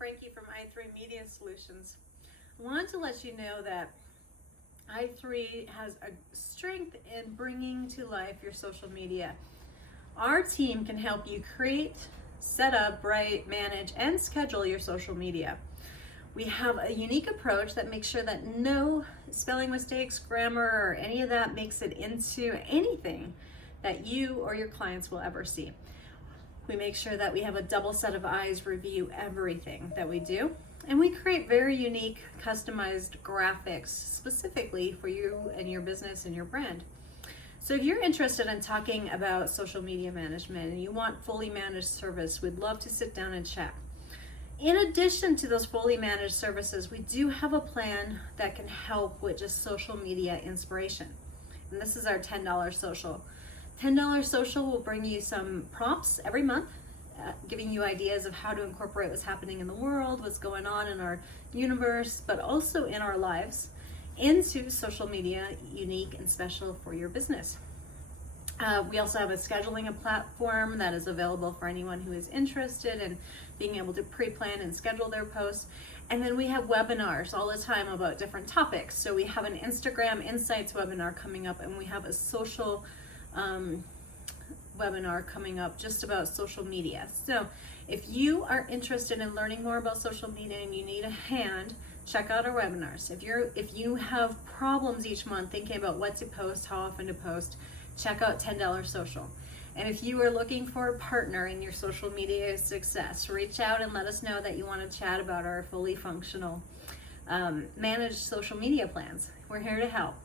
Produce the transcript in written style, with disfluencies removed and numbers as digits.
Frankie from i3 Media Solutions. I wanted to let you know that i3 has a strength in bringing to life your social media. Our team can help you create, set up, write, manage, and schedule your social media. We have a unique approach that makes sure that no spelling mistakes, grammar, or any of that makes it into anything that you or your clients will ever see. We make sure that we have a double set of eyes review everything that we do. And we create very unique, customized graphics specifically for you and your business and your brand. So if you're interested in talking about social media management and you want fully managed service, we'd love to sit down and chat. In addition to those fully managed services, we do have a plan that can help with just social media inspiration. And this is our $10 social. $10 social will bring you some prompts every month, giving you ideas of how to incorporate what's happening in the world, what's going on in our universe, but also in our lives, into social media, unique and special for your business. We also have a scheduling platform that is available for anyone who is interested in being able to pre-plan and schedule their posts. And then we have webinars all the time about different topics. So we have an Instagram Insights webinar coming up, and we have a social webinar coming up just about social media. So if you are interested in learning more about social media and you need a hand, check out our webinars. If you have problems each month thinking about what to post, how often to post, check out $10 social. And if you are looking for a partner in your social media success, reach out and let us know that you want to chat about our fully functional managed social media plans. We're here to help.